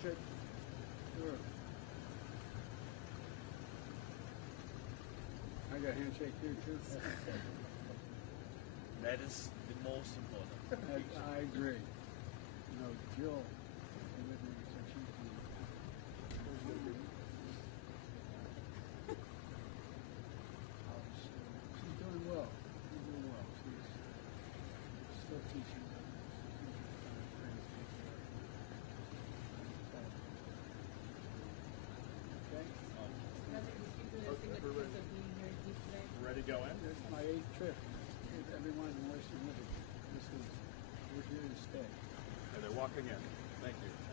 handshake? Sure. I got a handshake here too. That is the most important. I agree. You know, Jill, with me, so she's she's doing well. She's doing well. She's still teaching. Okay. Does it speak to the significance of being here today? Ready to go in? This is my 8th trip. Everyone's more significant. We're here to stay. And they're walking in. Thank you.